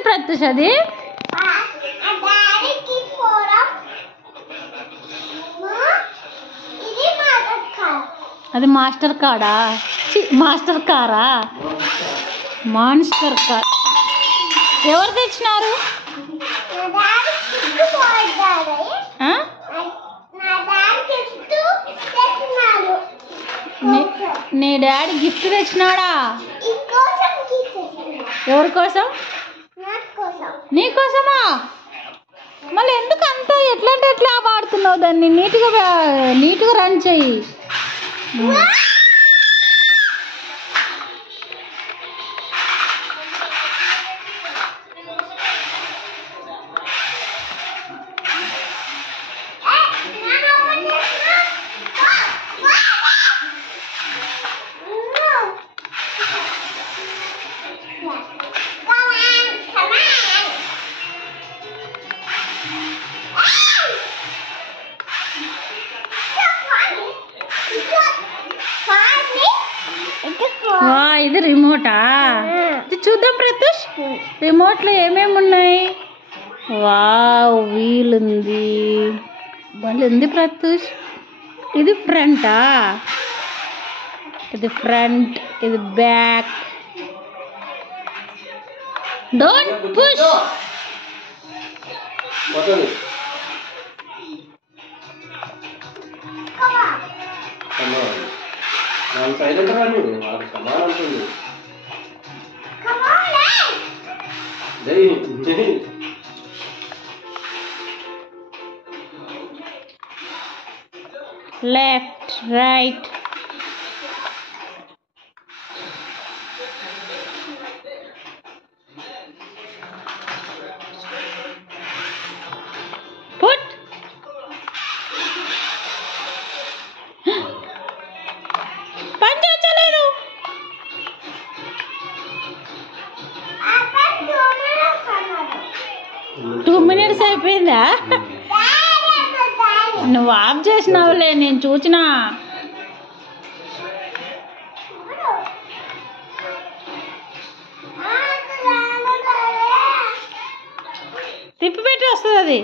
ఏంటిది ప్రత్యూష్ అది? అది మాస్టర్ కార్డా? మాస్టర్ కారా? Monster car. ఎవరు తెచ్చినారు? నీ డాడీ గిఫ్ట్ తెచ్చినాడా? ఎవరి కోసం? నీకోసమా? మళ్ళీ ఎందుకు అంత ఎట్లా వాడుతున్నావు దాన్ని? నీట్గా రన్ చెయ్యి. ఇది రిమోటా? చూద్దాం ప్రత్యూష్, రిమోట్లో ఏమేమి ఉన్నాయి. వావ్, వీల్ ఉంది, బండి ఉంది ప్రత్యూష్. ఇది ఫ్రంటా? ఇది ఫ్రంట్, ఇది back. Don't push. Left, right. Put. పని చేయలేదు. 2 minutes అయిపోయిందా? నువ్వు ఆఫ్ చేసినావులే, నేను చూసినా. తిప్పి పెట్టి వస్తుంది అది.